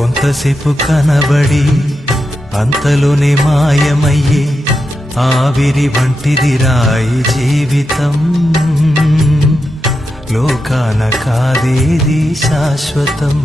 కొంతసేపు కనబడి అంతలోనే మాయమయ్యే ఆవిరి వంటిది రాయి జీవితం. లోకాన కాదేది శాశ్వతం.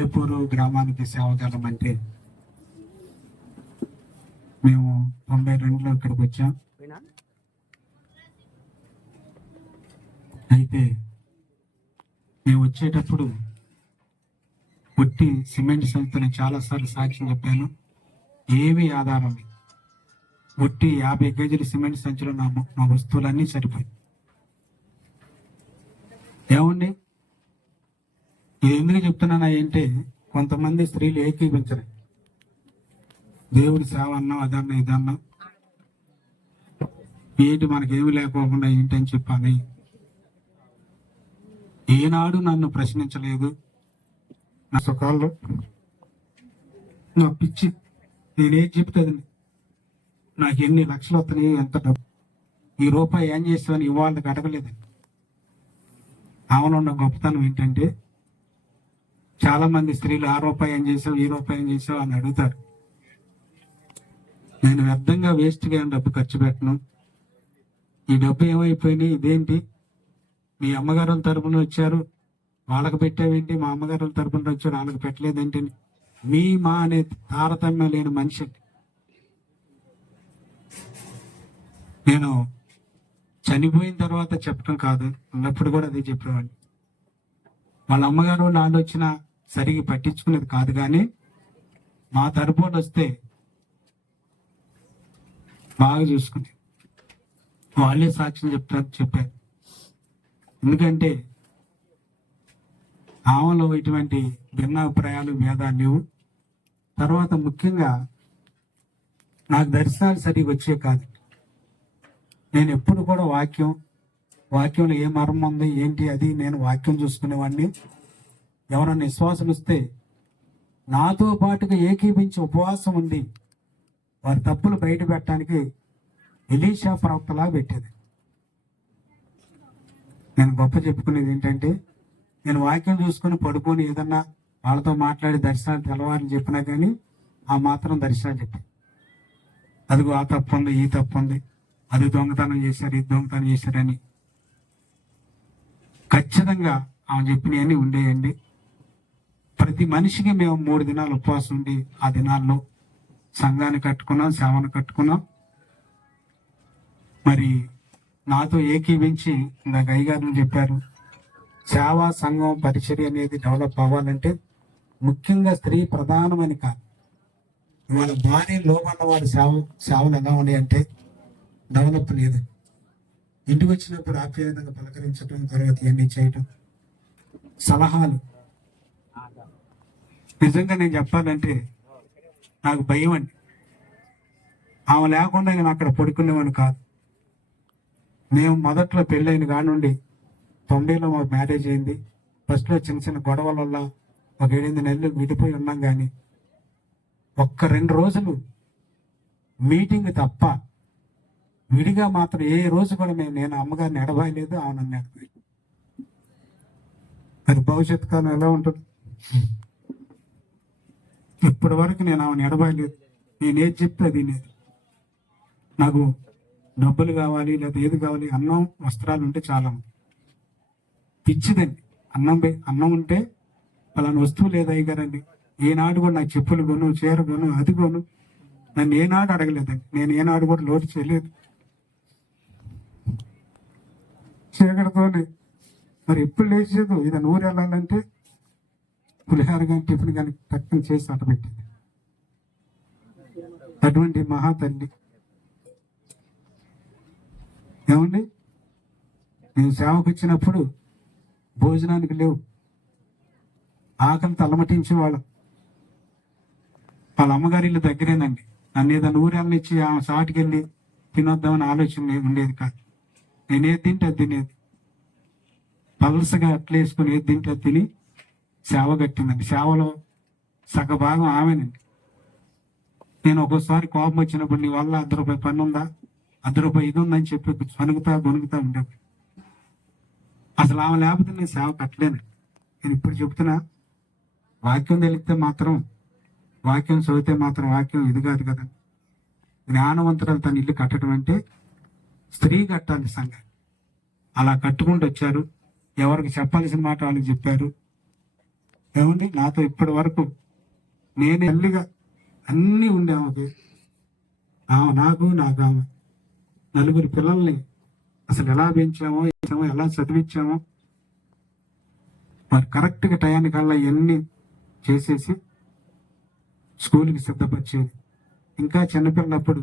ఏపూరు గ్రామానికి సేవకాలం అంటే మేము 92లో ఇక్కడికి వచ్చాం. అయితే మేము వచ్చేటప్పుడు పుట్టి సిమెంట్ సంస్థని చాలాసార్లు సాక్ష్యం చెప్పాను. ఏమీ ఆధారం లేదు. పుట్టి 50 కేజీల సిమెంట్ సంచులు నా వస్తువులన్నీ సరిపోయి. ఏమండి, ఇది ఎందుకు చెప్తున్నానా అంటే కొంతమంది స్త్రీలు ఏకీపించరు. దేవుడి సేవ అన్నాం, అదన్నా ఇదన్నా, ఏంటి మనకేమి లేకోకుండా ఏంటని చెప్పని ఏనాడు నన్ను ప్రశ్నించలేదు. నా సుఖాల్లో నా పిచ్చి నేనేం చెప్తుంది, నాకు ఎన్ని లక్షలు వస్తున్నాయి, ఎంత డబ్బు, ఈ రూపాయి ఏం చేస్తామని ఇవాళకి అడగలేదండి. ఆమెలో ఉన్న గొప్పతనం ఏంటంటే చాలా మంది స్త్రీలు ఆ రూపాయి ఏం చేసావు, ఈ రూపాయి ఏం చేసావు అని అడుగుతారు. నేను వ్యర్థంగా వేస్ట్గా డబ్బు ఖర్చు పెట్టను. ఈ డబ్బు ఏమైపోయినాయి, ఇదేంటి మీ అమ్మగారు తరపున వచ్చారు, వాళ్ళకి పెట్టావేంటి, మా అమ్మగారు తరపున వచ్చాడు వాళ్ళకి పెట్టలేదేంటి అని. మీ మా అనే తారతమ్యం లేని మనిషి అండి. నేను చనిపోయిన తర్వాత చెప్పడం కాదు, ఉన్నప్పుడు కూడా అదే చెప్పేవాడిని. వాళ్ళ అమ్మగారు వాళ్ళు వచ్చినా సరిగ్గా పట్టించుకునేది కాదు, కానీ మా తరపున వస్తే బాగా చూసుకునేది. వాళ్ళే సాక్ష్యం చెప్పారు. ఎందుకంటే ఆమెలో ఇటువంటి భిన్నాభిప్రాయాలు భేదాలు లేవు. తర్వాత ముఖ్యంగా నాకు దర్శనాలు సరిగ్గా వచ్చే కాదు. నేను ఎప్పుడు కూడా వాక్యంలో ఏ మర్మం ఉంది ఏంటి అది నేను వాక్యం చూసుకునేవాడిని. ఎవరన్నా విశ్వాసం ఇస్తే నాతో పాటుగా ఏకీభించి ఉపవాసం ఉంది వారి తప్పులు బయట పెట్టడానికి ఎలీషా ప్రవక్తలా పెట్టేది. నేను గొప్ప చెప్పుకునేది ఏంటంటే, నేను వాక్యం చూసుకొని పడుకొని ఏదన్నా వాళ్ళతో మాట్లాడి దర్శనాలు తెలవాలని చెప్పినా కానీ ఆ మాత్రం దర్శనాలు చెప్పి, అదిగో ఆ తప్పు ఉంది ఈ తప్పు ఉంది, అది దొంగతనం చేశారు ఇది దొంగతనం చేశారని ఖచ్చితంగా ఆమె చెప్పినవన్నీ ఉండేయండి. ప్రతి మనిషికి మేము 3 దినాలు ఉపవాసం ఉండి ఆ దినాల్లో సంఘాన్ని కట్టుకున్నాం, సేవను కట్టుకున్నాం. మరి నాతో ఏకీవించి ఇందాక అయ్యగారు చెప్పారు, సేవా సంఘం పరిచర్య అనేది డెవలప్ అవ్వాలంటే ముఖ్యంగా స్త్రీ ప్రధానమని కాదు. మన భార్య లోబన్న వారి సేవలు ఎలా ఉన్నాయంటే డెవలప్ లేదు. ఇంటికి వచ్చినప్పుడు ఆప్యాయంగా పలకరించడం, తర్వాత ఇవన్నీ చేయటం, సలహాలు. నిజంగా నేను చెప్పాలంటే నాకు భయం అండి. ఆమె లేకుండా నేను అక్కడ పడుకునేవాడిని కాదు. మేము మొదట్లో పెళ్ళైన కాడ నుండి 90లో మాకు మ్యారేజ్ అయింది. ఫస్ట్లో చిన్న చిన్న గొడవల వల్ల ఒక 7-8 నెలలు విడిపోయి ఉన్నాం, కానీ ఒక్క 2 రోజులు మీటింగ్ తప్ప విడిగా మాత్రం ఏ రోజు కూడా నేను అమ్మగారిని ఎడబాయలేదు, ఆమె నన్ను ఎడబాయలేదు. మరి భవిష్యత్ కాలం ఎలా ఉంటుంది? ఇప్పటి వరకు నేను ఆమెను ఎడబాయలేదు. నేనేది చెప్తే అది లేదు. నాకు డబ్బులు కావాలి లేదా ఏది కావాలి, అన్నం వస్త్రాలు ఉంటే చాలా పిచ్చిదండి. అన్నం ఉంటే పలానా వస్తువు లేదా అయ్యగారండి, ఏనాడు కూడా నాకు చెప్పులు కొను, చీర కొను, అది కొను, నన్ను ఏనాడు అడగలేదండి. నేను ఏనాడు కూడా లోటు చేయలేదు. చీకటితోనే మరి ఎప్పుడు లేచేదు, ఏదైనా ఊరు వెళ్ళాలంటే పులిహార కానీ టిఫిన్ కానీ టక్కన చేసి అట్టబెట్టేది. అటువంటి మహాతల్లి ఏమండి. నేను సేవకు వచ్చినప్పుడు భోజనానికి లేవు, ఆకలి తలమటించేవాళ్ళం. వాళ్ళ అమ్మగారి ఇల్లు దగ్గరేనండి. నన్ను ఏదైనా ఊరెళ్ళనిచ్చి ఆమె సాటికి వెళ్ళి తినొద్దామని ఆలోచన ఉండేది కాదు. నేను ఏది తింటే అది తినేది. పలసగా అట్లా వేసుకొని ఏది తింటే అది తిని సేవ కట్టిందండి. సేవలో సగభాగం ఆమెనండి. నేను ఒక్కోసారి కోపం వచ్చినప్పుడు, నీ వల్ల ₹10 పని ఉందా, ₹10 ఇది ఉందని చెప్పి గొనుగుతా ఉండేది. అసలు ఆమె లేకపోతే నేను సేవ కట్టలేనండి. నేను ఇప్పుడు చెప్తున్నా, వాక్యం తెలిస్తే మాత్రం, వాక్యం చదివితే మాత్రం వాక్యం ఇది కాదు కదా. జ్ఞానవంతురాలు తన ఇల్లు కట్టడం అంటే స్త్రీ కట్టాలి సంఘాన్ని. అలా కట్టుకుంటూ వచ్చారు. ఎవరికి చెప్పాల్సిన మాట వాళ్ళకి చెప్పారు. ఏమండి, నాతో ఇప్పటి వరకు నేను తల్లిగా అన్నీ ఉండే ఆమెకి. నాకు ఆమె 4 పిల్లల్ని అసలు ఎలా పెంచామో, ఎలా చదివించామో, మరి కరెక్ట్గా టయానికల్లా ఇవన్నీ చేసేసి స్కూల్కి సిద్ధపరిచేది. ఇంకా చిన్నపిల్లప్పుడు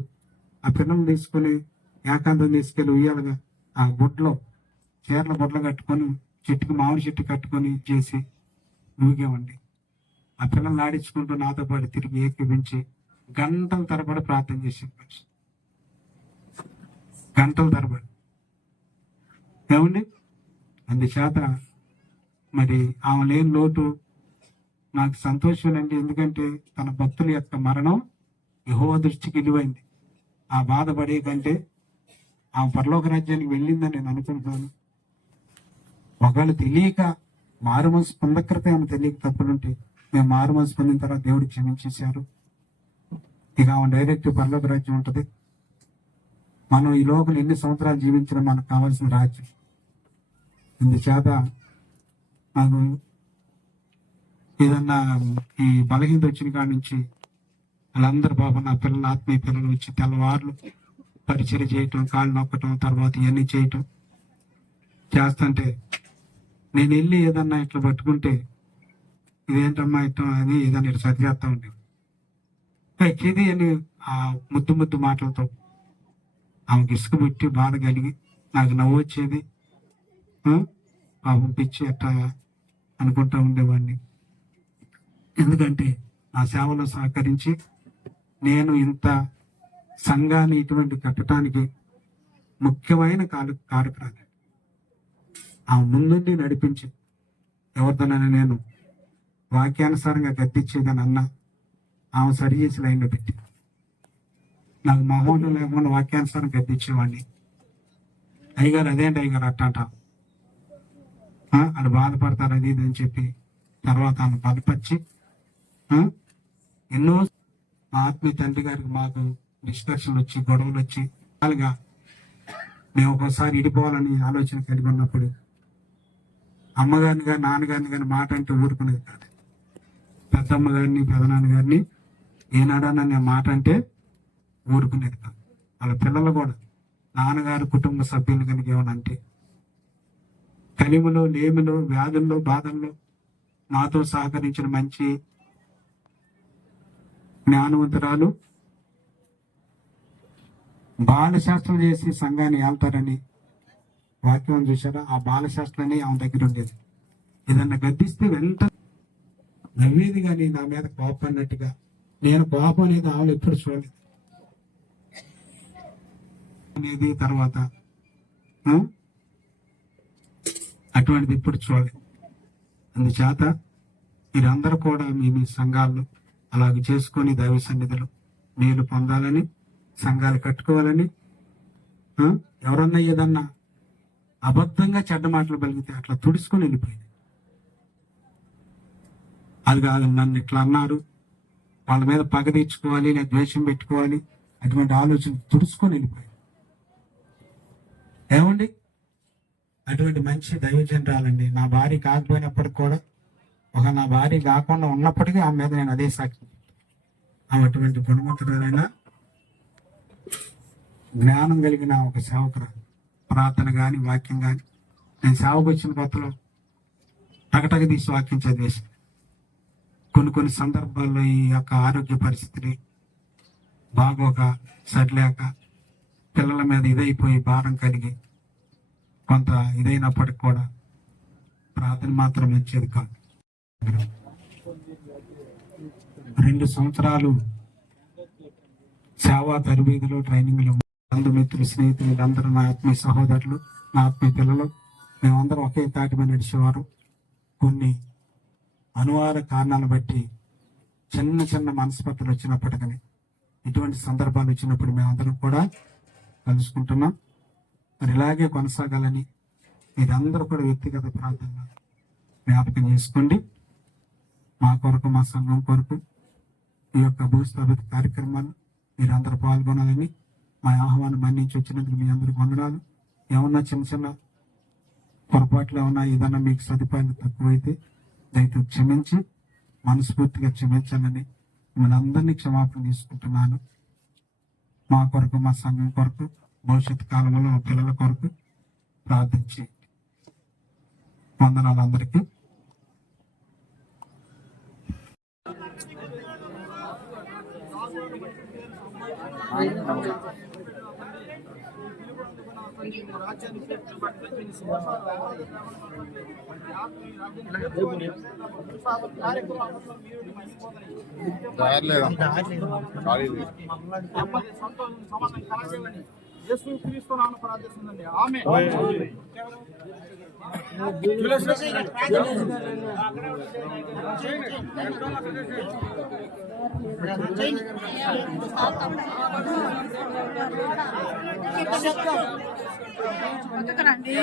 ఆ పిల్లల్ని తీసుకొని ఏకాంతం తీసుకెళ్ళి ఉయ్యాలుగా ఆ గుడ్లో చీరల గుడ్లు కట్టుకొని చెట్టుకి మామిడి చెట్టు కట్టుకొని చేసి ఊగామండి. ఆ పిల్లల్ని ఆడించుకుంటూ నాతో పాటు తిరిగి ఏకీపించి గంటల తరబడి ప్రార్థన చేసాం. గంటల తరబడి. ఏమండి, అందుచేత మరి ఆమె లేని లోటు నాకు సంతోషం అండి. ఎందుకంటే తన భక్తుల యొక్క మరణం యెహోవా దృష్టికి విలువైంది. ఆ బాధపడే కంటే ఆమె పరలోక రాజ్యానికి వెళ్ళిందని నేను అనుకుంటున్నాను. ఒకవేళ తెలియక మారు మనసు పొందకృత ఆమె తెలియక తప్పులుంటే, మేము మారు మనసు పొందిన తర్వాత దేవుడు క్షమించేశారు. ఇక ఆమె డైరెక్ట్ పరలోక రాజ్యం ఉంటుంది. మనం ఈ లోకలు ఎన్ని సంవత్సరాలు జీవించడం మనకు కావాల్సిన రాజ్యం. ఇందుచేత నాకు ఏదన్నా ఈ బలహీనత వచ్చిన కాడి నుంచి వాళ్ళందరూ పాపం నా పిల్లలు ఆత్మీయ పిల్లలు వచ్చి తెల్లవారులు పరిచయం చేయటం, కాళ్ళు నొక్కటం, తర్వాత ఇవన్నీ చేయటం చేస్తుంటే నేను వెళ్ళి ఏదన్నా ఇట్లా పట్టుకుంటే ఇదేంటమ్మా ఇట్లా అని ఏదన్నా ఇట్లా సరి చేస్తా ఉండేవి. ఇది అని ఆ ముద్దు ముద్దు మాటలతో ఆమెకి ఇసుక పెట్టి బాధ కలిగి నాకు నవ్వు వచ్చేది. పాపం పిచ్చి అట్లా అనుకుంటా ఉండేవాడిని. ఎందుకంటే నా సేవలో సహకరించి నేను ఇంత సంఘాన్ని ఇటువంటి కట్టడానికి ముఖ్యమైన కారకురాలు. ఆమె ముందుండి నడిపించి ఎవరితోనైనా నేను వాక్యానుసారంగా గద్దించేదని అన్నా ఆమె సరి చేసి లైన్లో పెట్టి నాకు మహోన్నతం లేకుండా వాక్యానుసారం గద్దించేవాడిని. అయ్యగారు అదేంటి అయ్యగారు అట్ట అది బాధపడతారు అది ఇది అని చెప్పి తర్వాత ఆమె బలపరిచి ఎన్నో మా ఆత్మీయ తండ్రి గారికి మాకు డిస్కషన్లు వచ్చి గొడవలు వచ్చి అలాగా మేము ఒకసారి ఇడిపోవాలని ఆలోచన కలిగి ఉన్నప్పుడు అమ్మగారిని కానీ నాన్నగారిని కానీ మాట అంటే ఊరుకునేది కాదు. పెద్దమ్మ గారిని పెదనాన్న గారిని ఏనాడన్నా నేను మాట అంటే ఊరుకునేది కాదు. వాళ్ళ పిల్లలు కూడా నాన్నగారు కుటుంబ సభ్యులు కనుక ఏమన్నా అంటే కలిములో లేమిలో వ్యాధుల్లో బాధల్లో నాతో సహకరించిన మంచి జ్ఞానవంతురాలు, బాలశాస్త్రం చేసి సంఘాన్ని ఏళ్తారని వాక్యం చూసారా? ఆ బాలశాస్త్రాన్ని ఆమె దగ్గర ఉండేది. ఏదన్నా గద్దిస్తే వెంట నవ్వేది కానీ నా మీద కోపం అన్నట్టుగా. నేను కోపం అనేది ఆమె ఎప్పుడు చూడలేదు అనేది. తర్వాత అటువంటిది ఎప్పుడు చూడలేదు. అందుచేత మీరందరూ కూడా మీ సంఘాల్లో అలాగే చేసుకొని దైవ సన్నిధిలో మేలు పొందాలని, సంఘాలు కట్టుకోవాలని, ఎవరన్నా ఏదన్నా అబద్ధంగా చెడ్డ మాటలు పలికితే అట్లా తుడుచుకొని వెళ్ళిపోయింది. అది కాదు నన్ను ఇట్లా అన్నారు, వాళ్ళ మీద పగ తీర్చుకోవాలి, నేను ద్వేషం పెట్టుకోవాలి, అటువంటి ఆలోచన తుడుచుకొని వెళ్ళిపోయింది. ఏమండి, అటువంటి మంచి దైవజనరాలండి. నా భార్య కాకపోయినప్పటికి కూడా, నా భార్య కాకుండా ఉన్నప్పటికీ ఆమె మీద నేను అదే సాక్షి. ఆమె అటువంటి గుణవంతురాలైన జ్ఞానం కలిగిన ఒక సేవకురాలు. ప్రార్థన కానీ వాక్యం కానీ నేను సేవకు వచ్చిన కొత్తలో టగటగ తీసి వాక్యం చదివేసి కొన్ని సందర్భాల్లో ఈ యొక్క ఆరోగ్య పరిస్థితిని బాగోక సరిలేక పిల్లల మీద ఇదైపోయి భారం కలిగి కొంత ఇదైనప్పటికి కూడా ప్రార్థన మాత్రం మంచిది కాదు. 2 సంవత్సరాలు సేవా తరబేదిలో ట్రైనింగ్లో బంధుమిత్రులు, స్నేహితులు, వీళ్ళందరూ నా ఆత్మీయ సహోదరులు, నా ఆత్మీయ పిల్లలు, మేమందరం ఒకే తాటి మీద నడిచేవారు. కొన్ని అనువార కారణాలు బట్టి చిన్న మనస్పర్ధలు వచ్చినప్పటికీ, ఇటువంటి సందర్భాలు వచ్చినప్పుడు మేమందరం కూడా కలుసుకుంటున్నాం. మరి ఇలాగే కొనసాగాలని మీరందరూ కూడా వ్యక్తిగత ప్రార్థన జ్ఞాపకం చేసుకోండి. మా కొరకు, మా సంఘం కొరకు ఈ యొక్క భూస్థాపిత కార్యక్రమాలు మీరందరూ పాల్గొనాలని, మా ఆహ్వానం మన్నించి వచ్చినందుకు మీ అందరికి వందనాలు. ఏమన్నా చిన్న పొరపాట్లు ఏమన్నా ఏదన్నా మీకు సదుపాయాలు తక్కువైతే దయతో క్షమించి మనస్ఫూర్తిగా క్షమించాలని మిమ్మల్ని అందరినీ క్షమాపణ తీసుకుంటున్నాను. మా కొరకు, మా సంఘం కొరకు, భవిష్యత్ కాలంలో మా పిల్లల కొరకు ప్రార్థించి వందనాలు అందరికీ. ప్రార్థిస్తుందండి. ఆమె రండి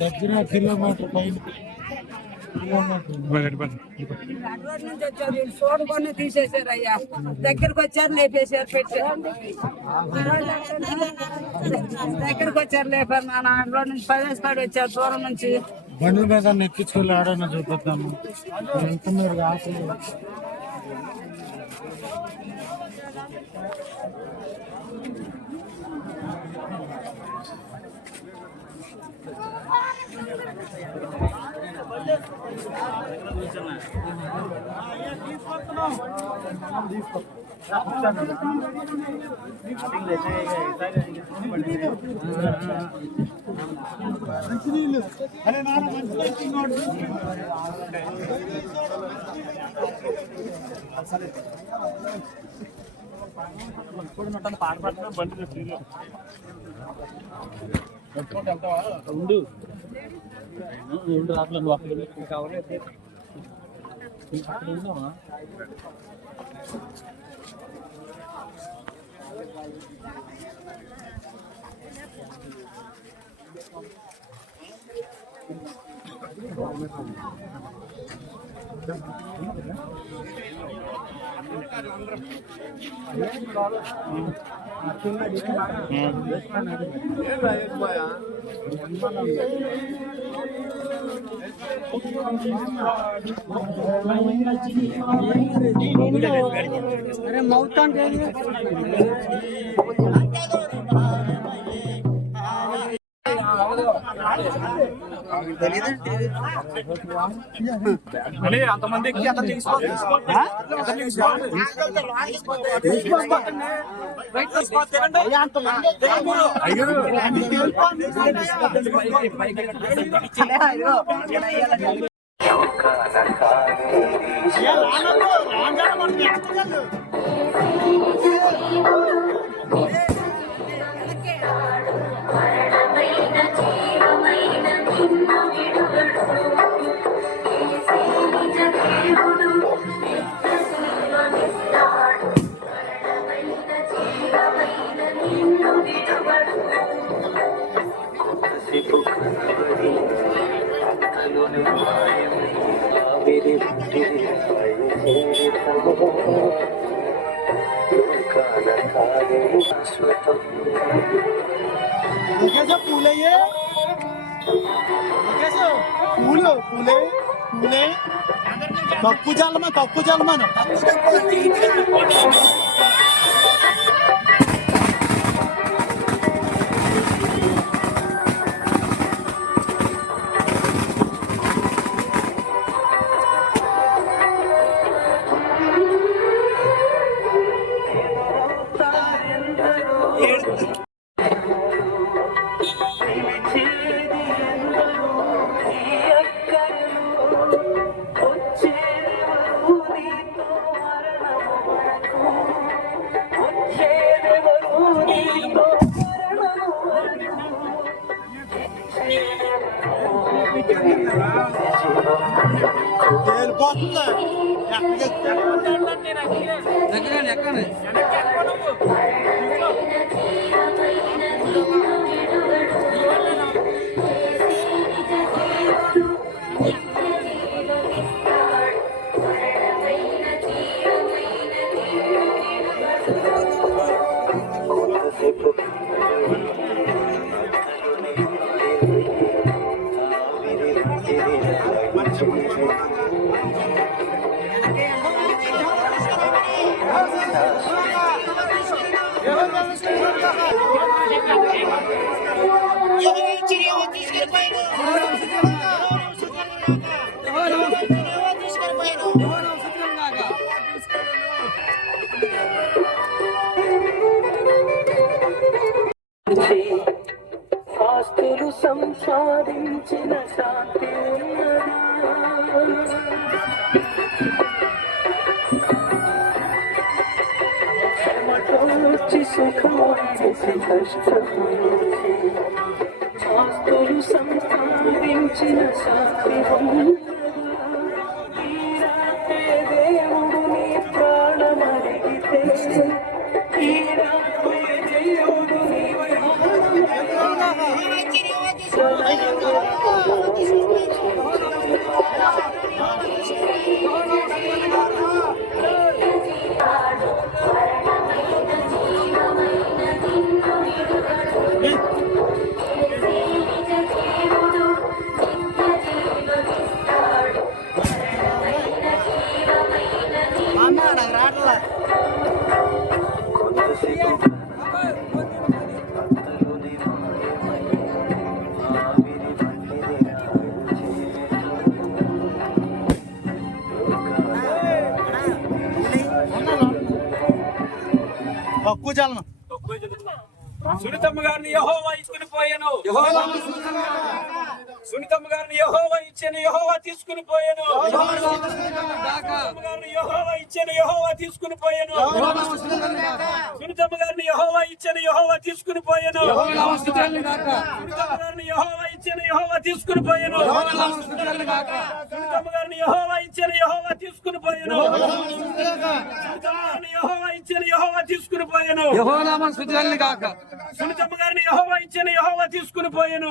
దగ్గర కిలోమీటర్ పైన చూడకుండా తీసేశారు అయ్యా. దగ్గరకు వచ్చారు లేపేశారు పెట్టారు. దగ్గరకు వచ్చారు లేపారు. నాన్న రోడ్ నుంచి పదేసి వచ్చారు దూరం నుంచి. బండి మీద ఎక్కించుకెళ్ళి ఆడన్నా చూపిద్దాము వెళ్తున్నారు ఆశలు. అరే నాన్న మంచి పాడపడుతున్నా బండి ఉండు రాట్లా నువ్వు అక్కడ కావాలి అక్కడ ఉన్నావా? अरे मौतान అంతమందికి అంత फूले ये फूले फूले फूले कप्पू जाल में వెళ్ళిపోతుంది ఎక్కడికి ఆస్తులు సంపాదించిన శాంతి చెమటోచి సుఖమోచి కష్టమోచి ఆస్తులు సంపాదించిన శాంతి దేవుడు నీ ప్రాణమడిగితే ఈ రాత్రి దేవుడు నీ తక్కువ చలనం సునీతమ్మ గారిని యెహోవా ఇచ్చుకుని పోయాను. సునీతమ్మ గారిని యెహోవా ఇచ్చాను, యెహోవా తీసుకుని పోయాను. సునీతమ్మ గారిని యెహోవా ఇచ్చాను, యెహోవా తీసుకుని పోయాను. సునీతమ్మ గారిని యెహోవా ఇచ్చాను, యెహోవా తీసుకుని పోయాను. సునీతమ్మ గారిని యెహోవా ఇచ్చాను, యెహోవా తీసుకుని పోయాను. సునీతమ్మ గారిని యెహోవా ఇచ్చాను, యెహోవా తీసుకుని పోయాను. సునీతమ్మ గారిని యెహోవా ఇచ్చాను, యెహోవా తీసుకుని పోయాను. సునీతమ్మ గారిని యెహోవా ఇచ్చాను, యెహోవా తీసుకుని పోయాను.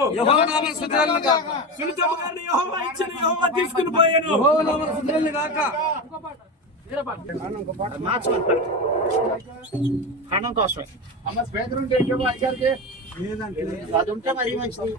సునీతమ్మ గారిని యెహోవా ఇచ్చాను, యెహోవా తీసుకుని పోయాను. ఖండం కోసం అది ఉంటే మరీ మంచిది.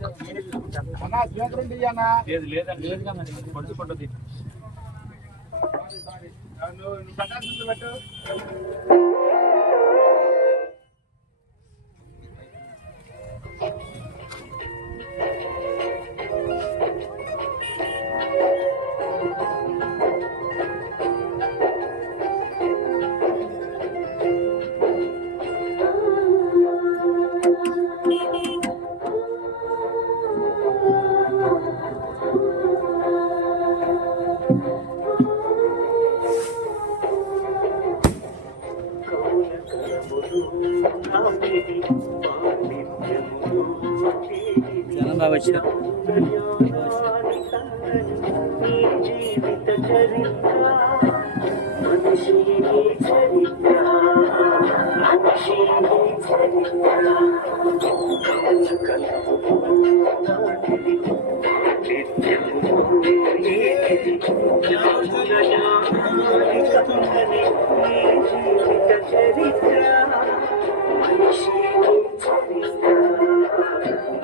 వచ్చిన జీవిత చరిత్ర మనిషి చరిత్ర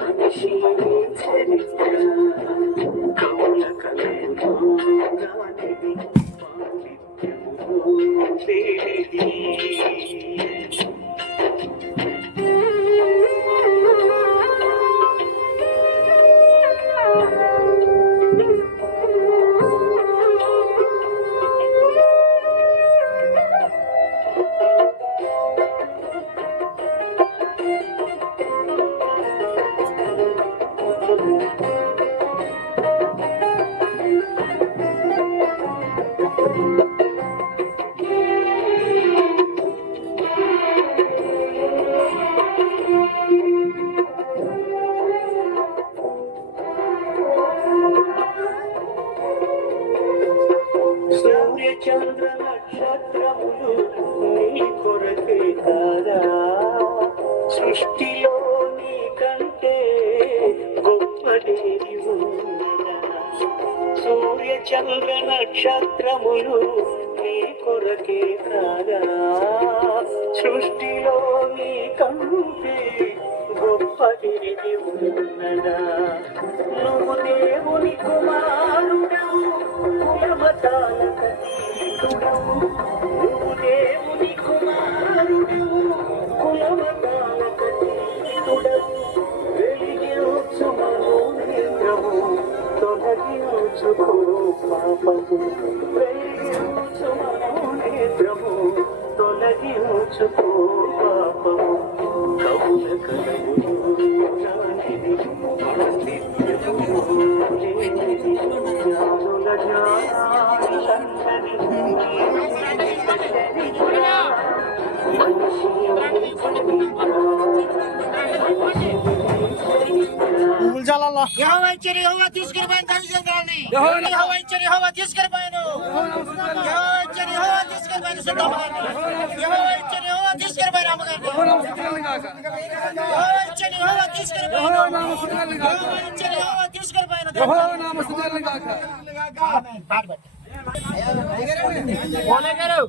మనిషి చంద్ర నక్షత్రములు నీ కొరకే కాదా సృష్టిలో నీ కంటే గొప్పదేది ఉన్నదా సూర్య చంద్ర నక్షత్రములు నీ కొరకే కాదా సృష్టిలో నీ కంటే గొప్పదేది ఉన్నదా నువ్వు దేవుని కుమారుడవు కులమతాలకు అతీతుడవు నువ్వు దేవుని కుమారుడవు కులమతాలకు అతీతుడవు వెలిగించు మనోనేత్రము తొలగించుకో పాపము వెలిగించు మనోనేత్రము తొలగించుకో పాపము కవుల కలవు జానిది జ్ఞానుల పువ్వులు చల్లాలా యెహోవా ఇచ్చాడు యెహోవా తీసుకుని పోయిన తల్లిదండ్రులని యెహోవా ఇచ్చాడు యెహోవా తీసుకుని పోయాను యెహోవా ఇచ్చాడు యెహోవా తీసుకుని పోయిన సుద్దమ్మగారిని యెహోవా ఇచ్చాడు యెహోవా తీసుకుని పోయిన అమ్మగారిని యెహోవా ఇచ్చాడు యెహోవా తీసుకుని పోయాను యెహోవా ఇచ్చాడు యెహోవా తీసుకుని పోయాను ఓలే గారు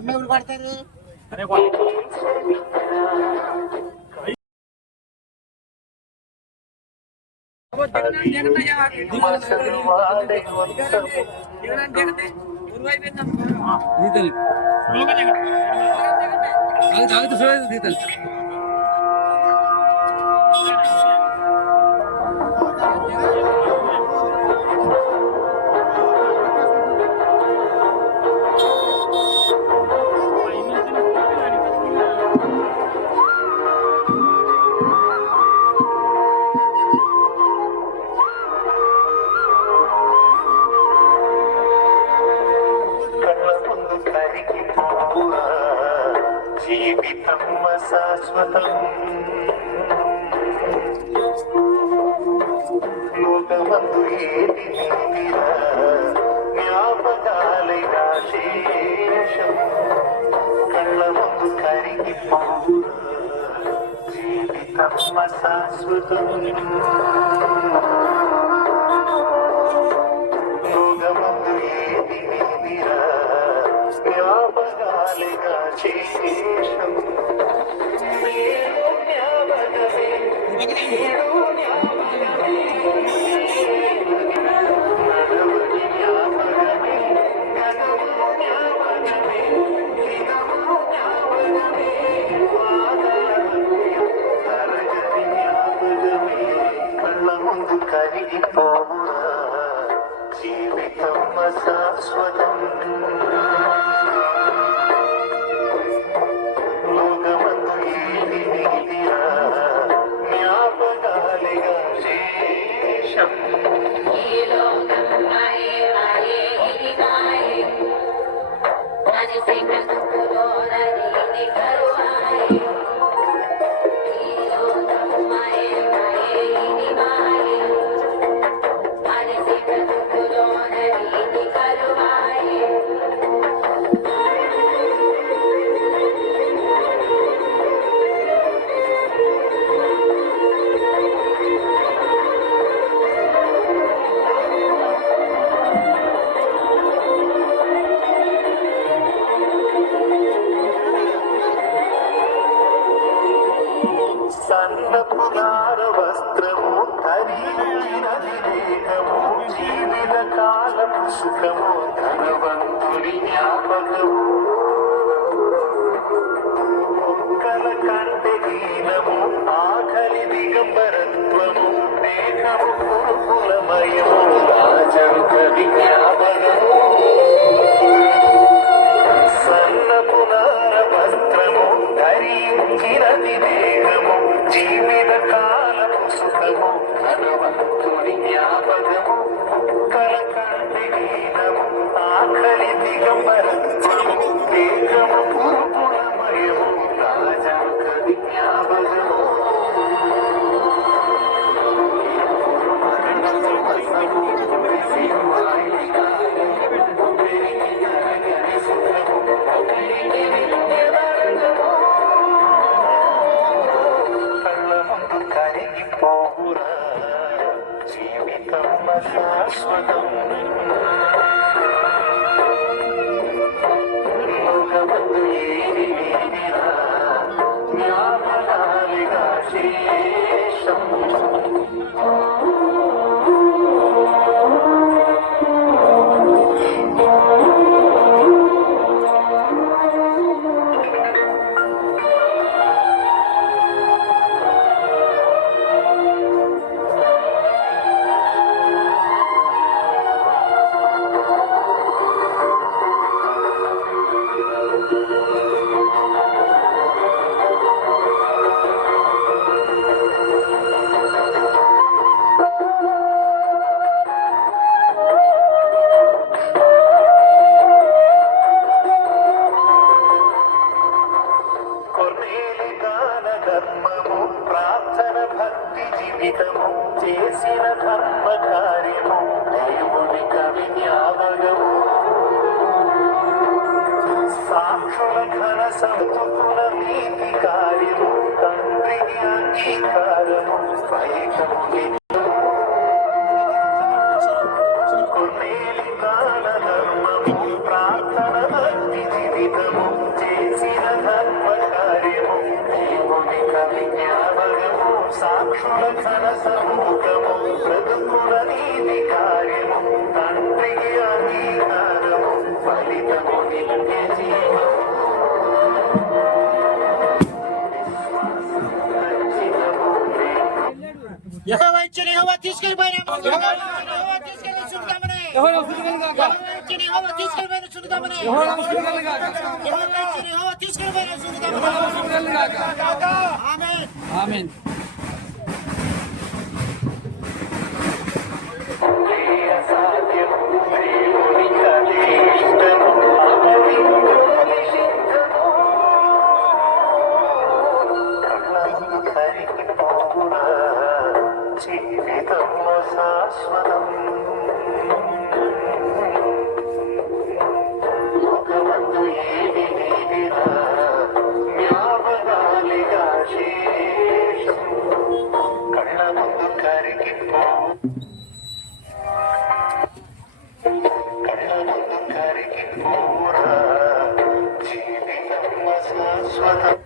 ఎవరు పడతారు జీవితం శాశ్వతం లోకమందు ఏది నీతిరా జ్ఞాపకాలైనా శేషం కళ్ళ ముందు కరిగిపోవురా జీవితం శాశ్వతం లోకమందు ఏది నీతిరా జ్ఞాపకాలైనా శేషం కళ్ళ ముందు కరిగిపోవురా జీవితం శాశ్వతం లోకమందు ఏది నీతిరా జ్ఞాపకాలిగా శేషం సన్నపునార వస్త్రము ధరించినది దేహము జీవిత కాలపు సుఖము ధనవంతుని జ్ఞాపకము ఒక్కల కంటే దీనము ఆకలి దిగంబరత్వము దేహము కురుకులమయము రాజరుకది జ్ఞాపకము సన్నపునార వస్త్రము ధరించినది దేహము జీవిత కాలపు సుఖము ధనవంతుని జ్ఞాపకము కలకంటి దీనము ఆకలి దిగంబరత్వము దేహము పురుపురమయము రాజరుకది జ్ఞాపకము శాశ్వతం లోకమందు ఏది లేనిరా జ్ఞాపకాలిగా శేషం కొన్నేలి దాన ధర్మము ప్రార్థన భక్తి జీవితము చేసిన ధర్మ కార్యము దేవుని కవి జ్ఞాపకము సాక్షుల ఘన సంతుకుల నీతి కార్యము తండ్రికి అంగీకారము ఫలితము కొన్నేలి దాన ధర్మము ప్రార్థన భక్తి జీవితము చేసిన ధర్మ కార్యము దేవుని కవి జ్ఞాపకము సాక్షుల ఘన సమూహము బ్రతుకుల నీతి కార్యము తండ్రికి అంగీకారము ఫలితము నిత్య జీవము యెహోవా ఇచ్చిన యెహోవా తీసుకెళ్ళిపోయిన యెహోవా తీసుకెళ్ళి చూద్దామని యెహోవా ఇచ్చిన యెహోవా తీసుకెళ్ళిపోయిన చూద్దామని యెహోవా ఇచ్చిన యెహోవా తీసుకెళ్ళిపోయిన చూద్దామని ఆమేన్ ఆమేన్. అసాధ్యము దేవుని కనిష్టము అపవిత్రుని సిద్ధము కళ్ళను కరిగిపోవునా జీవితము శాశ్వతం లోకమందు ఏది లేనిరా జ్ఞాపకాలిగా శేషం కళ్ళ ముందు కరిగిపోవు కరిగిపోరా జీవితం శాశ్వతం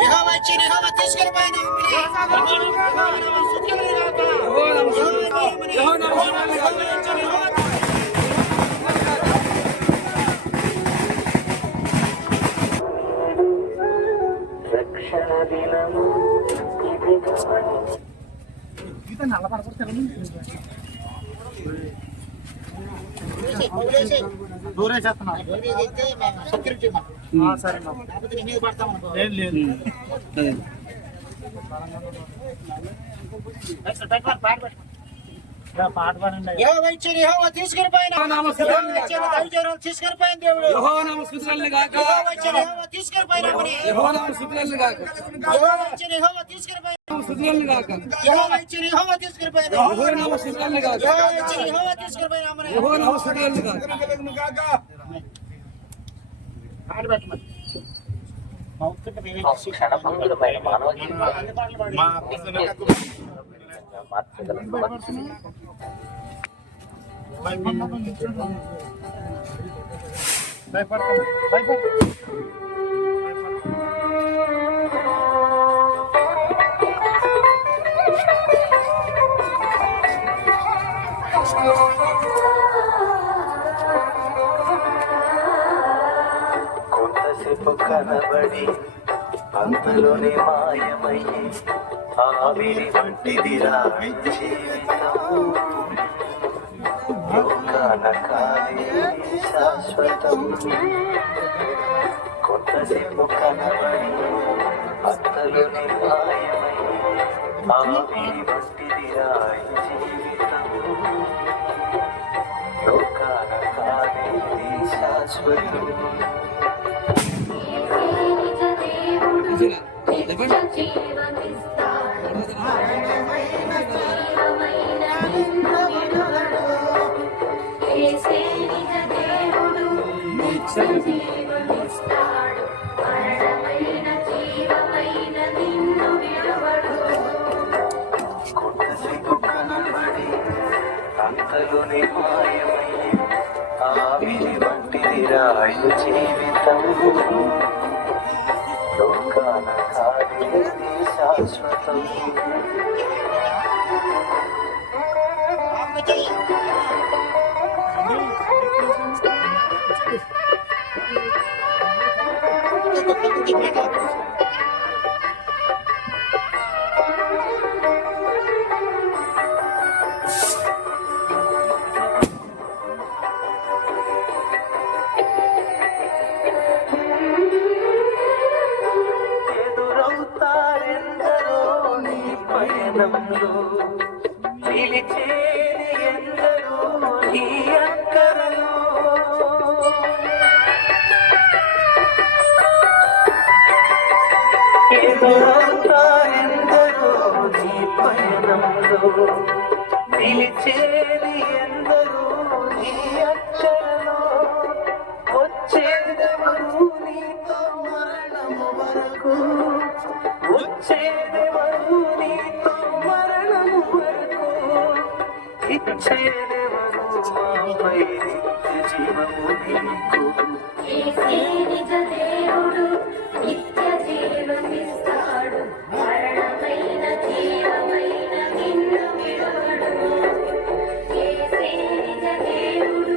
యెహోవా ఇచ్చిన యెహోవా తీసుకెళ్ళిపోయిన రక్షణ దినము ఇది సెక్యూరిటీ సరే మీద పడతాం యెహోవా ఇచ్చిన యెహోవా తీసుకెళ్ళిపోయిన తీసుకెళ్ళిపోయిన దేవుడు యెహోవా నామమున స్తుతులను గాక. యెహోవా ఇచ్చిన యెహోవా తీసుకెళ్ళిపోయిన యెహోవా నామమున స్తుతులను గాక. యెహోవా ఇచ్చిన యెహోవా తీసుకెళ్ళిపోయిన స్తుతులను గాక. యెహోవా ఇచ్చిన యెహోవా తీసుకెళ్ళిపోయిన యెహోవా నామమున స్తుతులను గాక. యెహోవా ఇచ్చిన యెహోవా తీసుకెళ్ళిపోయిన యెహోవా నామమున స్తుతులను గాక. క్షణభంగురమైన మానవ జీవితాన్ని కొంతసేపు కనబడి అంతలోనే మాయమయ్యే ఆవిరి వంటిదిరా జీవితము లోకాన కాలే శాశ్వతం కొంతసేపు కనబడి అంతలోనే మాయమై ఆవిరి వంటిదిరా ఈ జీవితం లోకాన కాదేది శాశ్వతం కొంతసేపు కనబడి అంతలోనే మాయమయ్యే ఆవిరి వంటిదిరా ఈ జీవితం లోకాన కాదేది శాశ్వతం ఎదురవుతారెందరో నీ పయనంలో పిలిచేది ఎందరో నీ అక్కరలో ఎదురవుతారెందరో నీ పయనంలో పిలిచేది ఎందరో నీ అక్కరలో వచ్చేదెవరు నీతో మరణము వరకు వచ్చేదెవరు నీతో మరణము వరకు ఇచ్చేదెవరు మాపై నిత్య జీవము నీకు దేవుడు నిత్య జీవమిస్తాడు మరణమైన జీవమైన నిన్ను విడువడు యేసే నిజ దేవుడు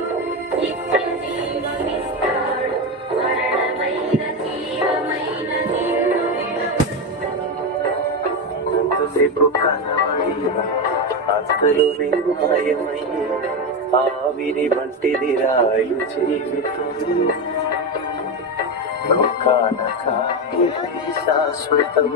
నిత్య జీవమిస్తాడు మరణమైన జీవమైన నిన్ను విడువడు కొంతసేపు కనబడి అంతలోనే మాయమయ్యే ఆవిరి వంటిదిరా ఈ జీవితం లోకాన కాదేది శాశ్వతం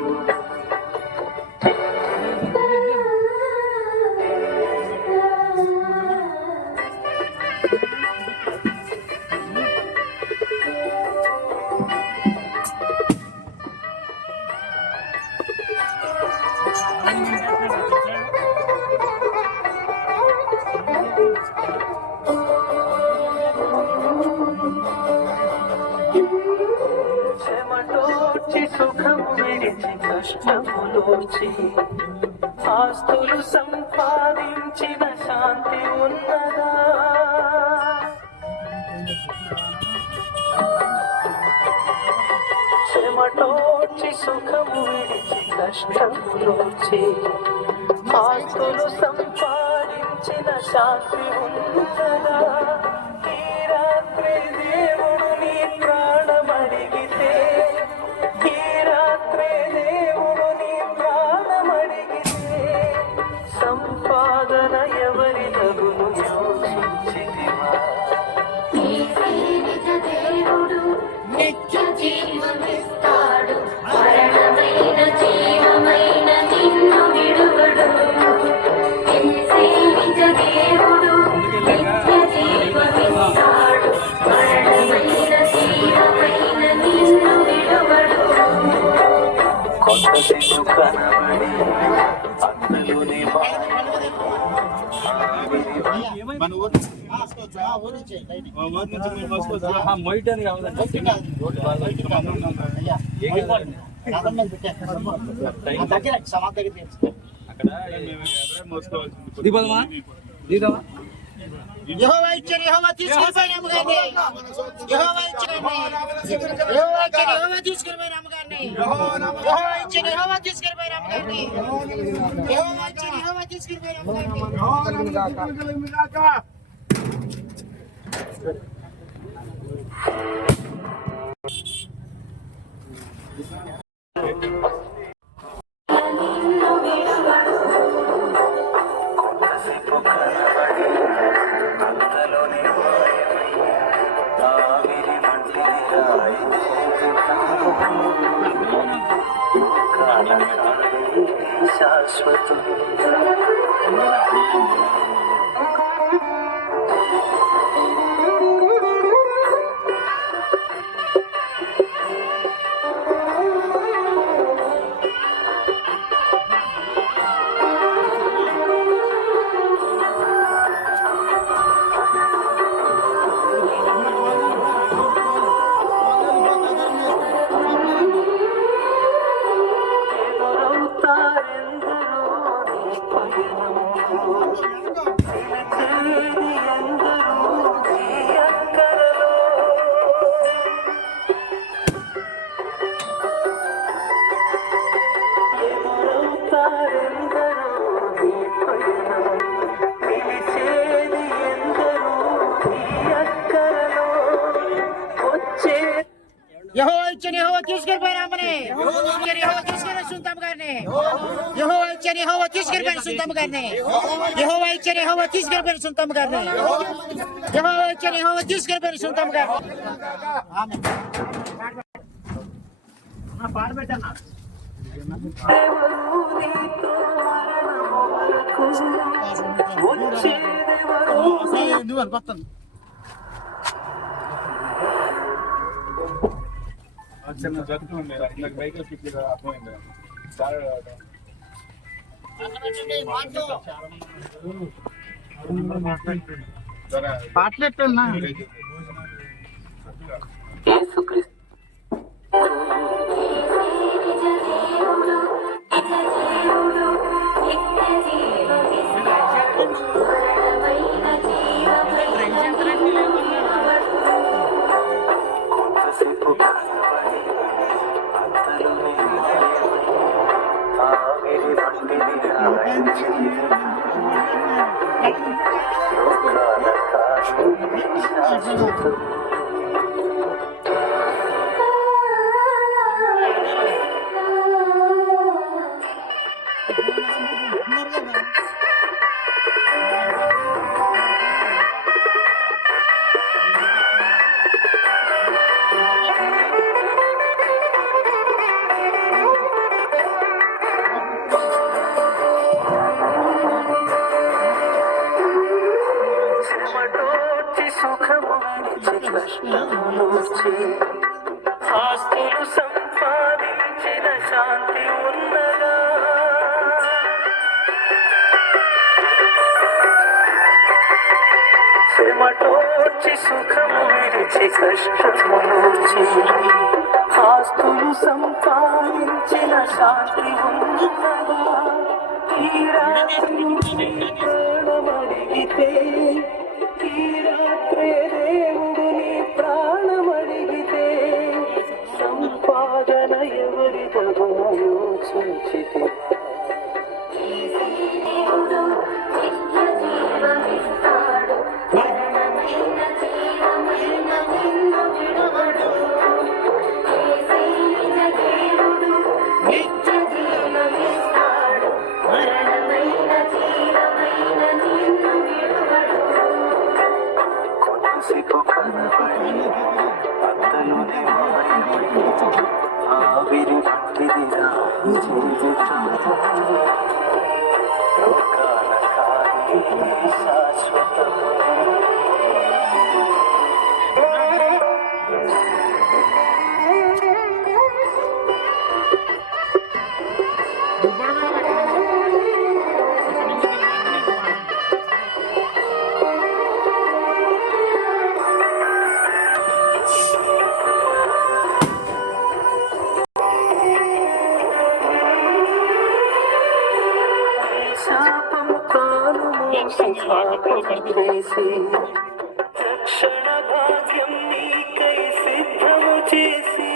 చెమటోచి సుఖము విడిచి కష్టములోచి ఆస్తులు సంపాదించిన శాంతి ఉన్నదా చెమటోచి సుఖము విడిచి కష్టములోచి ఆస్తులు సంపాదించిన శాంతి ఉన్నదా ఈ రాత్రి దేవుడు నీ ప్రాణమడిగితే ఈ రాత్రి దేవుడు నీ ప్రాణమడిగితే సంపాదన ఎవరి తగును యోచించితివా యేసే నిజ దేవుడు నిత్య జీవమిస్తాడు మరణమైన జీవమైన నిన్ను విడువడు యేసే నిజ దేవుడు నిత్య జీవమిస్తాడు మరణమైన జీవమైన నిన్ను విడువడు కొంతసేపు కనబడి అంతలోనే మొయిటని కావాలంటే దీపదమా దీపమా యెహోవా ఇచ్చిన యెహోవా తీసుకెళ్ళిపోయిన అమ్మగారిని యెహోవా ఇచ్చిన యెహోవా తీసుకెళ్ళిపోయిన అమ్మగారిని యెహోవా ఇచ్చిన యెహోవా తీసుకెళ్ళిపోయిన అమ్మగారిని యెహోవా ఇచ్చిన యెహోవా తీసుకెళ్ళిపోయిన నిన్ను విడువడు కొంతసేపు కనబడి అంతలోనే మాయమయ్యే ఆవిరి వంటిదిరా ఈ జీవితం శాశ్వతం యెహోవా ఇచ్చని యెహోవా తీసుకెళ్ళిపోయిన అమ్మని యెహోవా తీసుకెళ్ళి సుందమ్మ గారిని యెహోవా ఇచ్చని యెహోవా తీసుకెళ్ళిపోయిన సుందమ్మ గారిని యెహోవా ఇచ్చని యెహోవా తీసుకెళ్ళిపోయిన సుందమ్మ గారిని యెహోవా ఇచ్చని యెహోవా తీసుకెళ్ళిపోయిన సుందమ్మ గారిని పాట పెట్టన్నా నువ్వు అనిపిస్తుంది చిన్న జరుగుతుంది ఇందాక వెహికల్ పిక్ అర్థమైంది పాటలెట్టన్నా యేసుక్రీస్తు కొంతసేపు అంతలోనే ఆవిరి వంటిది లోకాల కాదు శాశ్వతం సుఖము కష్టములోచి ఆస్తులు సంపాదించిన శాంతి ఉన్నదా శ్రమటోచి సుఖము విడిచి కష్టములోచి ఆస్తులు సంపాదించిన శాంతి ఉన్నదా ప్రాణమడిగితే దేవుడు నీ ప్రాణమడిగితే సంపాదన ఎవరిదో యోచించితే దేవుడు నిత్య జీవమిస్తాడు మరణమైన జీవమైన నిన్ను విడువడు యేసయ్య దేవుడు నిత్య జీవమిస్తాడు మరణమైన జీవమైన నిన్ను విడువడు కొంతసేపు కనబడి అంతలోనే మాయమై ఆవిరి వంటిదిరా జీవితం లోకాల కాని శాశ్వతం శాపం తాను మోసి పాపం చేసి రక్షణ భాగ్యం నీకై సిద్ధము చేసి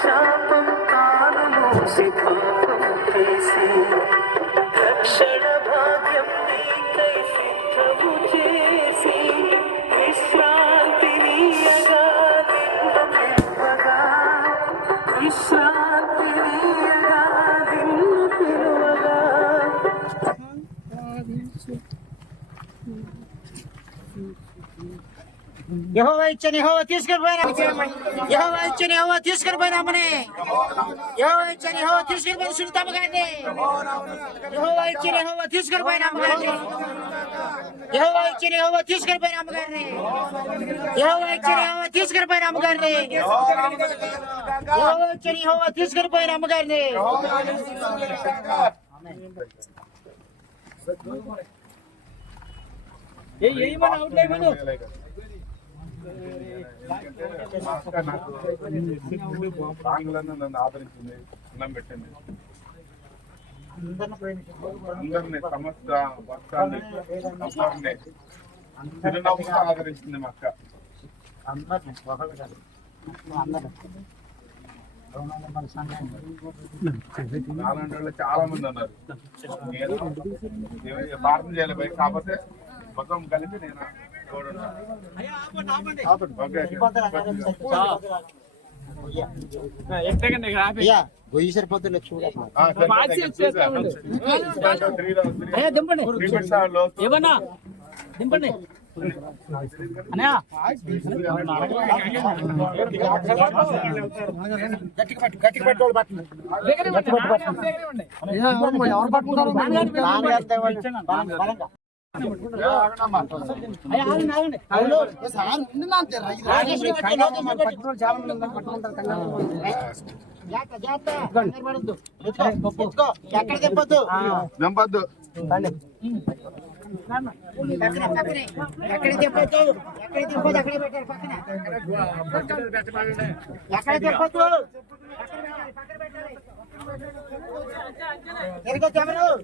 శాపం తాను మోసి పాపం చేసి రక్షణ భాగ్యం నీకై సిద్ధము చేసి విశ్రాంతినీయగా విశ్రాంతినీయగా నిన్ను పిలువగా యెహోవా ఇచ్చని యెహోవా తీసుకొని పోయిన యెహోవా ఇచ్చని యెహోవా తీసుకొని పోయిన అమ్మని యెహోవా ఇచ్చని యెహోవా తీసుకొని పోయిన సునీతమ్మ గారిని యెహోవా ఇచ్చని యెహోవా తీసుకొని పోయిన అమ్మగారిని యెహోవా ఇచ్చని యెహోవా తీసుకొని పోయిన అమ్మగారిని యెహోవా ఇచ్చని యెహోవా తీసుకొని పోయిన అమ్మగారిని యెహోవా ఇచ్చని యెహోవా తీసుకొని పోయిన అమ్మగారిని నన్ను ఆదరించింది, అన్నం పెట్టింది. అందరినీ సమస్త వర్షాన్ని అందరినీ చిరునవ్వుతో ఆదరించింది మా అక్క. నాలాంటి వాళ్ళు చాలా మంది ఉన్నారు. నేను భారతం చేయాలి పోయి, కాకపోతే మొత్తం కలిపి నేను గొయ్యి సరిపోతుంది చూడాలి ఏమన్నా దింపండి అన్నయ్య గట్టి పెట్టుకోవాలి బట్టలు ఎవరు పట్టుకుంటారు ఎక్కడ తెప్పొద్దు నంపద్దు. ఎక్కడ తెప్పొద్దు ఎక్కడ తెప్పొద్దు అక్కడే పెట్టారు పక్కన ఎక్కడ తెప్పొద్దు ఎక్కడికి ఎవరు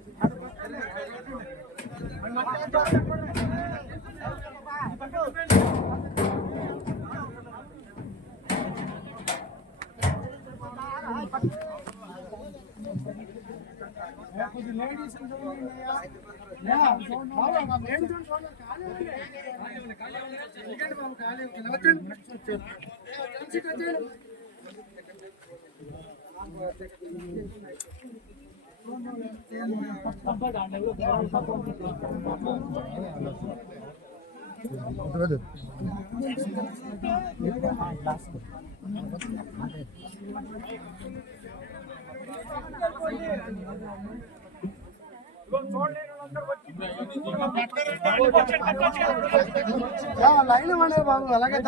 లైన్ పడే బాబు అలాగే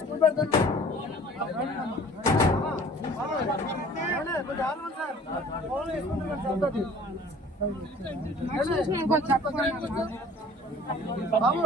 స్కూల్ పెడతాను బాబు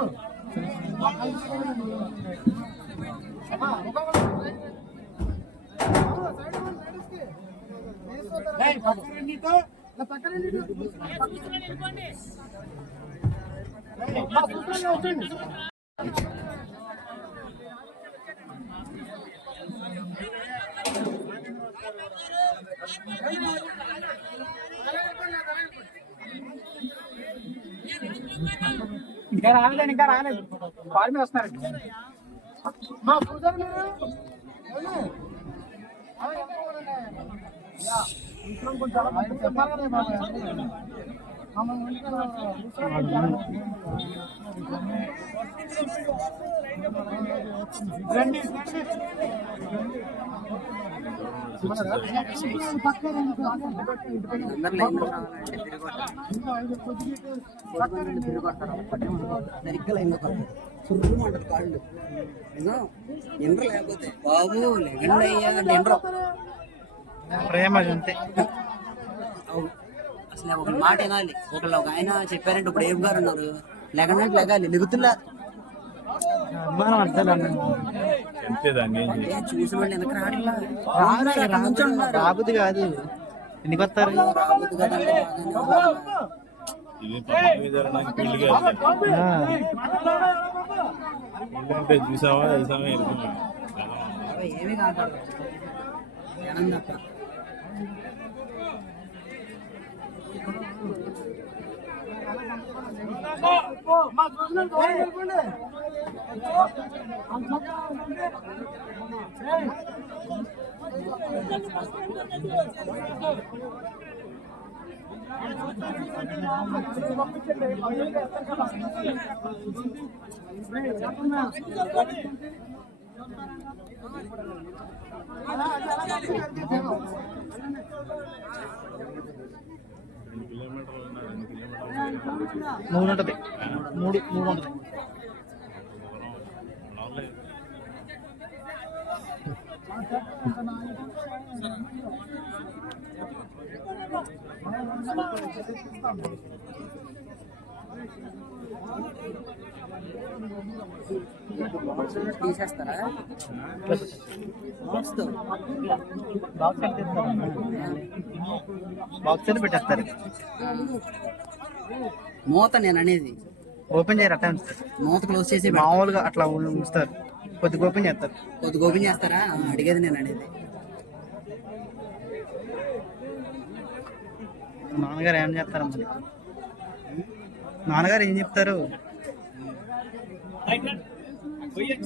ఇంకా రాలేదండి ఇంకా రాలేదు కాల్ మీద వస్తున్నారు మా పూజారి మీరు కొంచెం చెప్పాలి కదా రండి సుర్రుమంటారు కాళ్ళు ఎండ్ర లేకపోతే బాబు లెగండి అయ్యా ఎండ్ర ప్రేమ అంతే అసలు ఒక మాట వినాలి. ఒక ఆయన చెప్పారంటే ఇప్పుడు ఏం గారు ఉన్నారు లెగనంటే లెగాలి లెగుతున్నా చూసిన వాళ్ళు వెనక రాబుద్ది కాదు ఎన్ని కొత్తారు రాబోదు కదండి చూసావా ఏమి కాదు జనం తప్ప మూడు ఉంటుంది, మూడు ఉంటుంది. తీసేస్తారా బాక్స్తో? బాక్స్ అయితే పెట్టేస్తారు. మూత నేను అనేది ఓపెన్ చేయరు, అట్లా ఉంచుతారు. మూత క్లోజ్ చేసి మామూలుగా అట్లా ఉంచుతారు, కొద్దిగా ఓపెన్ చేస్తారు. కొద్దిగా ఓపెన్ చేస్తారా? అడిగేది నేను అనేది. నాన్నగారు ఏం చెప్తారు మరి? నాన్నగారు ఏం చెప్తారు?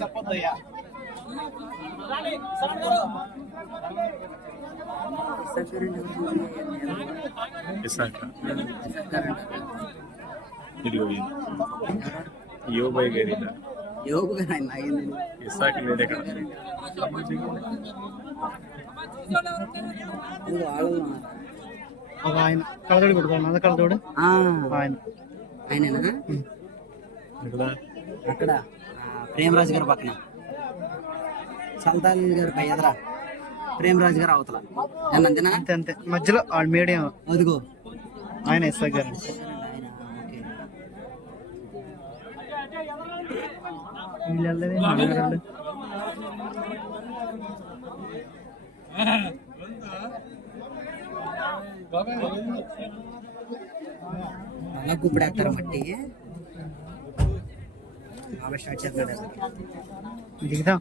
చెప్పొద్దయ్యా. యోగు గారు ఆయన లాగింది. ఇది వాళ్ళు ఒక ఆయన కళ్ళతోడు పెట్టుకోవాలి, నల్ల కళ్ళతోడు ఆయన. ఆయనేనా? అక్కడ ప్రేమరాజు గారు పక్కన, సల్తాన్ గారు పై ఎదరా, ప్రేమరాజు గారు అవతల. అంతేనా? అంతే అంతే, మధ్యలో ఆడు మీడియం. అదిగో ఆయన ఎస్ఐ గారు. వీళ్ళు వెళ్ళలేదు, నాన్నగారు వెళ్ళలేదు. అలా గుప్పిడేస్తారు మట్టి. బాగా స్టార్ట్ చేస్తున్నాడు. దిగుదాం.